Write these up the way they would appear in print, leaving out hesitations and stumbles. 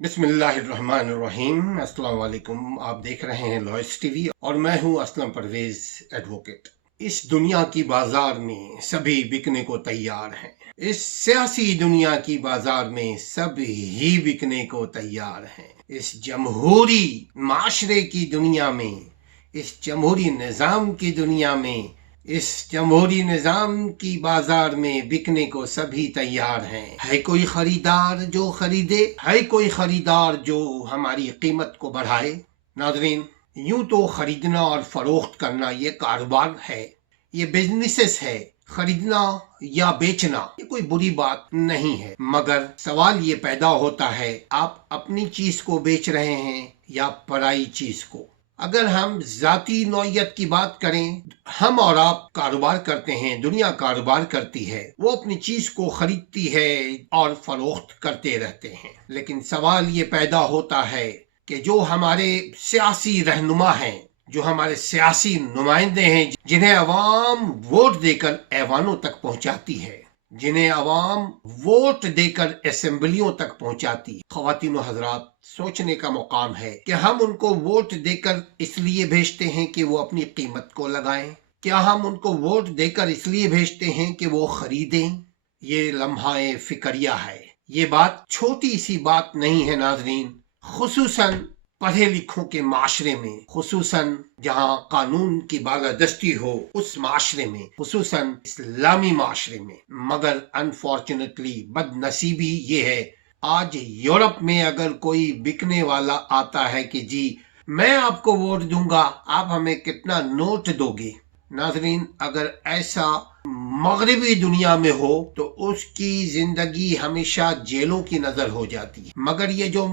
बिस्मिल्लाहिर्रहमानिर्रहीम। अस्सलाम वालेकुम। आप देख रहे हैं लॉयस टीवी और मैं हूं असलम परवेज एडवोकेट। इस दुनिया की बाजार में सभी बिकने को तैयार हैं। इस सियासी दुनिया की बाजार में सभी बिकने को तैयार हैं। इस जमहूरी माशरे की दुनिया में, इस जमहूरी निज़ाम की दुनिया में, इस जमहूरी निज़ाम की बाजार में बिकने को सभी तैयार हैं। है कोई खरीदार जो खरीदे? है कोई खरीदार जो हमारी कीमत को बढ़ाए? नाज़रीन, यूं तो खरीदना और फरोख्त करना ये कारोबार है, ये बिजनेसेस है। खरीदना या बेचना ये कोई बुरी बात नहीं है, मगर सवाल ये पैदा होता है, आप अपनी चीज को बेच रहे हैं या पराई चीज को। अगर हम जाती नौयत की बात करें, हम और आप कारोबार करते हैं, दुनिया कारोबार करती है, वो अपनी चीज को खरीदती है और फरोख्त करते रहते हैं। लेकिन सवाल ये पैदा होता है कि जो हमारे सियासी रहनुमा हैं, जो हमारे सियासी नुमाइंदे हैं, जिन्हें अवाम वोट देकर ऐवानों तक पहुंचाती है, जिन्हें अवाम वोट देकर असेंबलियों तक पहुंचाती है, ख्वातीन और हजरात, सोचने का मुकाम है कि हम उनको वोट देकर इसलिए भेजते हैं कि वो अपनी कीमत को लगाएं? क्या हम उनको वोट देकर इसलिए भेजते हैं कि वो खरीदें? ये लम्हा फिक्रिया है। ये बात छोटी सी बात नहीं है नाजरीन, खुसूसन पढ़े लिखों के माशरे में, खुसूसन जहाँ कानून की बालादस्ती हो उस माशरे में, खुसूसन इस्लामी माशरे में। मगर अनफॉर्चुनेटली, बदनसीबी ये है, आज यूरोप में अगर कोई बिकने वाला आता है कि जी मैं आपको वोट दूंगा, आप हमें कितना नोट दोगे? नाजरीन, अगर ऐसा मगरबी दुनिया में हो तो उसकी जिंदगी हमेशा जेलों की नजर हो जाती है। मगर ये जो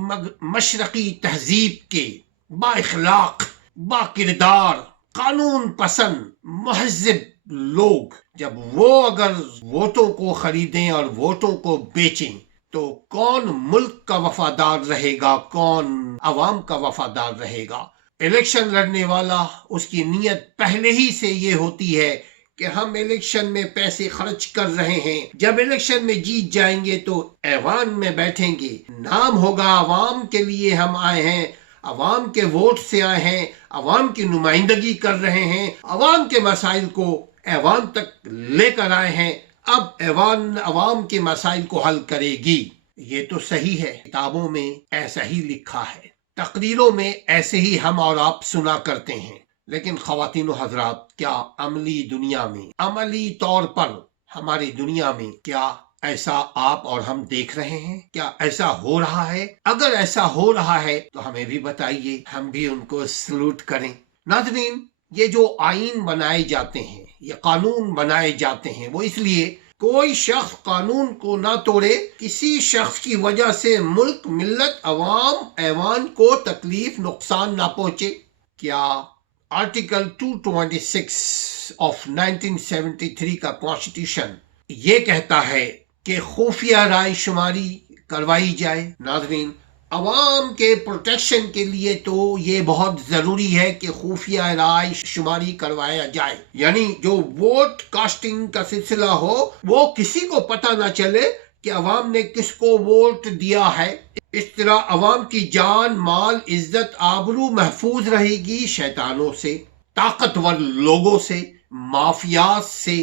मशरकी तहजीब के बाइखलाक, बाकिरदार, कानून पसंद, महज़िब लोग, जब वो अगर वोटों को खरीदें और वोटों को बेचें, तो कौन मुल्क का वफादार रहेगा, कौन अवाम का वफादार रहेगा? इलेक्शन लड़ने वाला, उसकी नीयत पहले ही से ये होती है कि हम इलेक्शन में पैसे खर्च कर रहे हैं, जब इलेक्शन में जीत जाएंगे तो ऐवान में बैठेंगे, नाम होगा अवाम के लिए हम आए हैं, अवाम के वोट से आए हैं, अवाम की नुमाइंदगी कर रहे हैं, अवाम के मसाइल को ऐवान तक लेकर आए हैं, अब ऐवान अवाम के मसाइल को हल करेगी। ये तो सही है, किताबों में ऐसा ही लिखा है, तकरीरों में ऐसे ही हम और आप सुना करते हैं। लेकिन ख्वातीन व हजरात, क्या अमली दुनिया में, अमली तौर पर हमारी दुनिया में क्या ऐसा आप और हम देख रहे हैं? क्या ऐसा हो रहा है? अगर ऐसा हो रहा है तो हमें भी बताइए, हम भी उनको सलूट करें। नाज़रीन, ये जो आईन बनाए जाते हैं, ये कानून बनाए जाते हैं, वो इसलिए कोई शख्स कानून को ना तोड़े, किसी शख्स की वजह से मुल्क, मिल्लत, अवाम, ऐवान को तकलीफ, नुकसान ना पहुंचे। क्या आर्टिकल 226 ऑफ 1973 का कॉन्स्टिट्यूशन ये कहता है कि खुफिया राय शुमारी करवाई जाए? नाजरीन, अवाम के प्रोटेक्शन के लिए तो ये बहुत जरूरी है कि खुफिया राय शुमारी करवाया जाए, यानी जो वोट कास्टिंग का सिलसिला हो वो किसी को पता ना चले कि अवाम ने किसको वोट दिया है। इस तरह अवाम की जान, माल, इज्जत, आबरू महफूज रहेगी शैतानों से, ताकतवर लोगों से, माफिया से।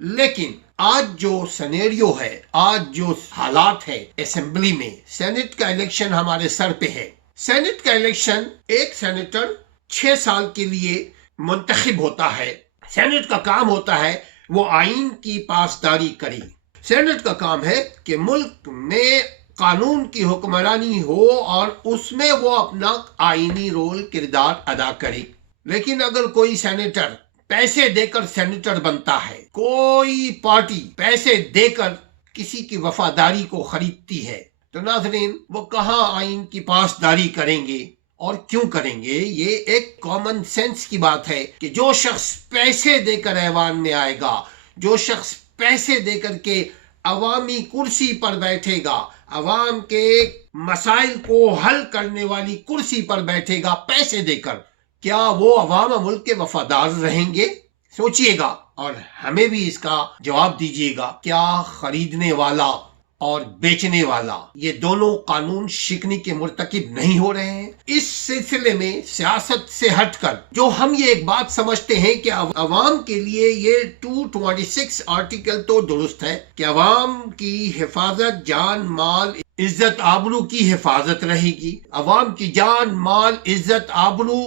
लेकिन आज जो सिनेरियो है, आज जो हालात है असेंबली में, सेनेट का इलेक्शन हमारे सर पे है। सेनेट का इलेक्शन, एक सेनेटर 6 साल के लिए मुंतखब होता है। सेनेट का काम होता है वो आईन की पासदारी करे। सेनेट का काम है कि मुल्क में कानून की हुक्मरानी हो और उसमें वो अपना आईनी रोल, किरदार अदा करे। लेकिन अगर कोई सेनेटर पैसे देकर सेनेटर बनता है, कोई पार्टी पैसे देकर किसी की वफादारी को खरीदती है, तो नाज़रीन, वो कहाँ आईन की पासदारी करेंगे और क्यों करेंगे? ये एक कॉमन सेंस की बात है कि जो शख्स पैसे देकर ऐवान में आएगा, जो शख्स पैसे देकर के अवामी कुर्सी पर बैठेगा, अवाम के मसाइल को हल करने वाली कुर्सी पर बैठेगा पैसे देकर, क्या वो अवाम मुल्क के वफादार रहेंगे? सोचिएगा और हमें भी इसका जवाब दीजिएगा। क्या खरीदने वाला اور بیچنے والا یہ دونوں قانون شکنی کے مرتکب نہیں ہو رہے ہیں؟ اس سلسلے میں سیاست سے ہٹ کر جو ہم یہ ایک بات سمجھتے ہیں کہ عوام کے لیے یہ 226 آرٹیکل تو درست ہے کہ عوام کی حفاظت، جان مال عزت آبرو کی حفاظت رہے گی، عوام کی جان مال عزت آبرو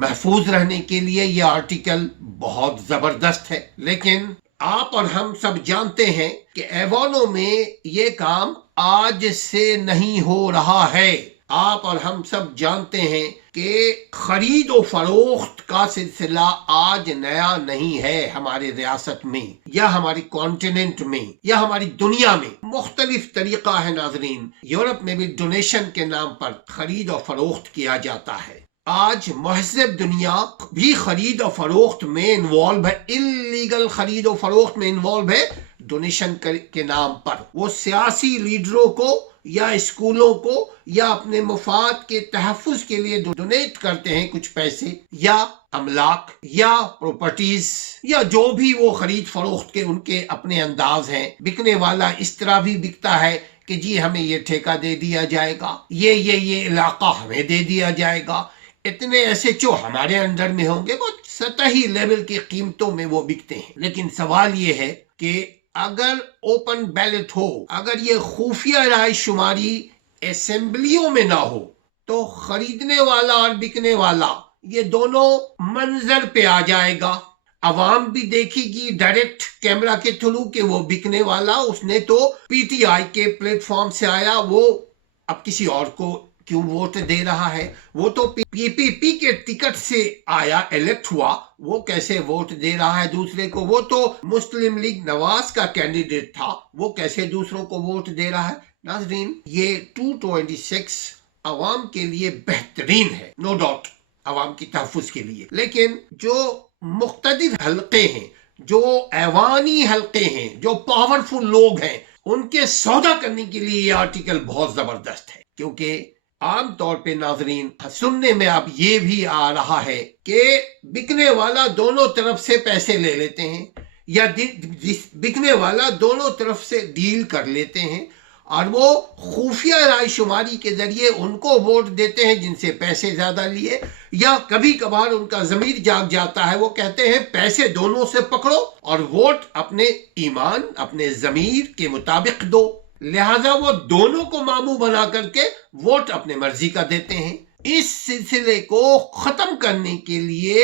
محفوظ رہنے کے لیے یہ آرٹیکل بہت زبردست ہے، لیکن آپ اور ہم سب جانتے ہیں کہ ایوانوں میں یہ کام آج سے نہیں ہو رہا ہے۔ آپ اور ہم سب جانتے ہیں کہ خرید و فروخت کا سلسلہ آج نیا نہیں ہے ہمارے ریاست میں یا ہماری کانٹیننٹ میں یا ہماری دنیا میں مختلف طریقہ ہے ناظرین۔ یورپ میں بھی ڈونیشن کے نام پر خرید و فروخت کیا جاتا ہے۔ آج مہذب دنیا بھی خرید و فروخت میں انوالو ہے، اللیگل خرید و فروخت میں انوالو ہے ڈونیشن کے نام پر۔ وہ سیاسی لیڈروں کو یا اسکولوں کو یا اپنے مفاد کے تحفظ کے لیے ڈونیٹ کرتے ہیں کچھ پیسے یا املاک یا پراپرٹیز یا جو بھی وہ خرید فروخت کے ان کے اپنے انداز ہیں۔ بکنے والا اس طرح بھی بکتا ہے کہ جی ہمیں یہ ٹھیکہ دے دیا جائے گا، یہ علاقہ ہمیں دے دیا جائے گا، اتنے ایسے جو ہمارے انڈر میں ہوں گے، بہت سطحی لیول کی قیمتوں میں وہ بکتے ہیں۔ لیکن سوال یہ ہے کہ اگر اوپن بیلٹ ہو، اگر یہ خفیہ رائے شماری اسمبلیوں میں نہ ہو تو خریدنے والا اور بکنے والا یہ دونوں منظر پہ آ جائے گا۔ عوام بھی دیکھے گی ڈائریکٹ کیمرہ کے تھرو کہ وہ بکنے والا اس نے تو پی ٹی آئی کے پلیٹ فارم سے آیا، وہ اب کسی اور کو کیوں ووٹ دے رہا ہے؟ وہ تو پی پی پی کے ٹکٹ سے آیا، الیکٹ ہوا، وہ کیسے ووٹ دے رہا ہے دوسرے کو؟ وہ تو مسلم لیگ نواز کا کینڈیڈیٹ تھا، وہ کیسے دوسروں کو ووٹ دے رہا ہے؟ ناظرین، یہ 226 عوام کے لیے بہترین ہے، نو ڈاؤٹ، عوام کی تحفظ کے لیے، لیکن جو مقتدر حلقے ہیں، جو ایوانی حلقے ہیں، جو پاورفل لوگ ہیں، ان کے سودا کرنے کے لیے یہ آرٹیکل بہت زبردست ہے۔ کیونکہ عام طور پہ ناظرین سننے میں اب یہ بھی آ رہا ہے کہ بکنے والا دونوں طرف سے پیسے لے لیتے ہیں یا بکنے والا دونوں طرف سے ڈیل کر لیتے ہیں اور وہ خفیہ رائے شماری کے ذریعے ان کو ووٹ دیتے ہیں جن سے پیسے زیادہ لیے، یا کبھی کبھار ان کا ضمیر جاگ جاتا ہے، وہ کہتے ہیں پیسے دونوں سے پکڑو اور ووٹ اپنے ایمان، اپنے ضمیر کے مطابق دو، لہذا وہ دونوں کو ماموں بنا کر کے ووٹ اپنے مرضی کا دیتے ہیں۔ اس سلسلے کو ختم کرنے کے لیے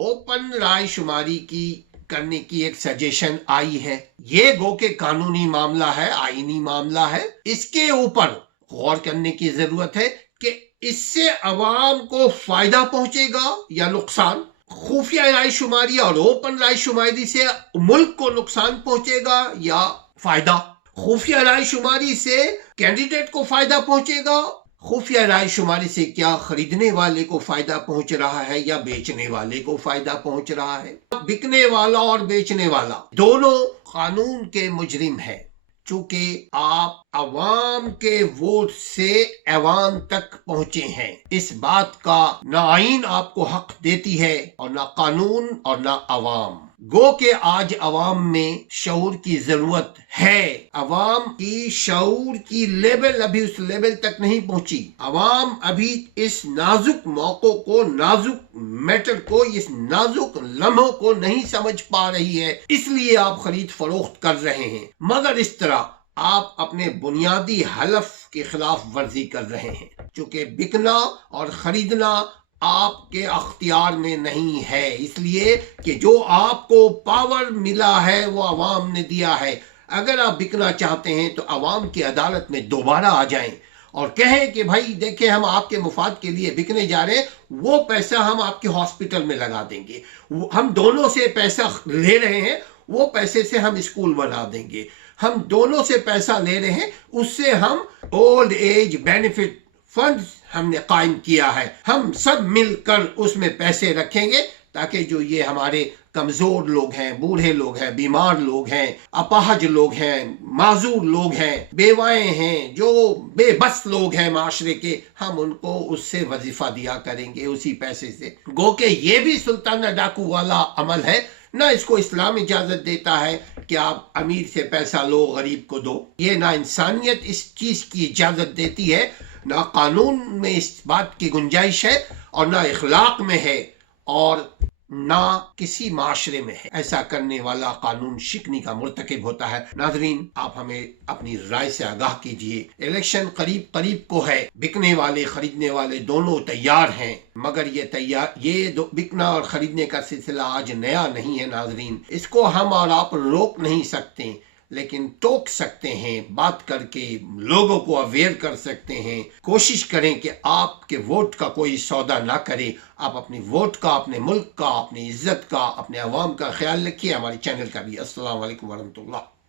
اوپن رائے شماری کرنے کی ایک سجیشن آئی ہے۔ یہ گو کہ قانونی معاملہ ہے، آئینی معاملہ ہے، اس کے اوپر غور کرنے کی ضرورت ہے کہ اس سے عوام کو فائدہ پہنچے گا یا نقصان۔ خفیہ رائے شماری اور اوپن رائے شماری سے ملک کو نقصان پہنچے گا یا فائدہ؟ خفیہ رائے شماری سے کینڈیڈیٹ کو فائدہ پہنچے گا؟ خفیہ رائے شماری سے کیا خریدنے والے کو فائدہ پہنچ رہا ہے یا بیچنے والے کو فائدہ پہنچ رہا ہے؟ بکنے والا اور بیچنے والا دونوں قانون کے مجرم ہیں، چونکہ آپ عوام کے ووٹ سے ایوان تک پہنچے ہیں۔ اس بات کا نہ آئین آپ کو حق دیتی ہے اور نہ قانون اور نہ عوام۔ گو کہ آج عوام میں شعور کی ضرورت ہے، عوام کی شعور کی لیول ابھی اس لیول تک نہیں پہنچی، عوام ابھی اس نازک موقع کو، نازک میٹر کو، اس نازک لمحوں کو نہیں سمجھ پا رہی ہے، اس لیے آپ خرید فروخت کر رہے ہیں، مگر اس طرح آپ اپنے بنیادی حلف کی خلاف ورزی کر رہے ہیں، چونکہ بکنا اور خریدنا آپ کے اختیار میں نہیں ہے، اس لیے کہ جو آپ کو پاور ملا ہے وہ عوام نے دیا ہے۔ اگر آپ بکنا چاہتے ہیں تو عوام کی عدالت میں دوبارہ آ جائیں اور کہیں کہ بھائی دیکھیں ہم آپ کے مفاد کے لیے بکنے جا رہے ہیں، وہ پیسہ ہم آپ کے ہاسپٹل میں لگا دیں گے، ہم دونوں سے پیسہ لے رہے ہیں، وہ پیسے سے ہم اسکول بنا دیں گے، ہم دونوں سے پیسہ لے رہے ہیں، اس سے ہم اولڈ ایج بینیفٹ فنڈ ہم نے قائم کیا ہے، ہم سب مل کر اس میں پیسے رکھیں گے تاکہ جو یہ ہمارے कमजोर लोग हैं, बूढ़े लोग हैं, बीमार लोग हैं, अपाहज लोग हैं, माजूर लोग हैं, बेवाएं हैं, जो बेबस लोग हैं माशरे के, हम उनको उससे वजीफा दिया करेंगे उसी पैसे से। गो के ये भी सुल्ताना डाकू वाला अमल है, ना इसको इस्लाम इजाजत देता है कि आप अमीर से पैसा लो गरीब को दो। ये ना इंसानियत इस चीज की इजाजत देती है, ना कानून में इस बात की गुंजाइश है, और ना इखलाक में है, और ना किसी माशरे में है। ऐसा करने वाला कानून शिकनी का मुर्तकिब होता है। नाजरीन, आप हमें अपनी राय से आगाह कीजिए। इलेक्शन करीब करीब को है, बिकने वाले खरीदने वाले दोनों तैयार हैं, मगर ये बिकना और खरीदने का सिलसिला आज नया नहीं है। नाजरीन, इसको हम और आप रोक नहीं सकते, लेकिन टोक सकते हैं, बात करके लोगों को अवेयर कर सकते हैं। कोशिश करें कि आपके वोट का कोई सौदा ना करे। आप अपनी वोट का, अपने मुल्क का, अपनी इज्जत का, अपने अवाम का ख्याल रखिए। हमारे चैनल का भी। अस्सलाम वालेकुम वरहमतुल्लाह।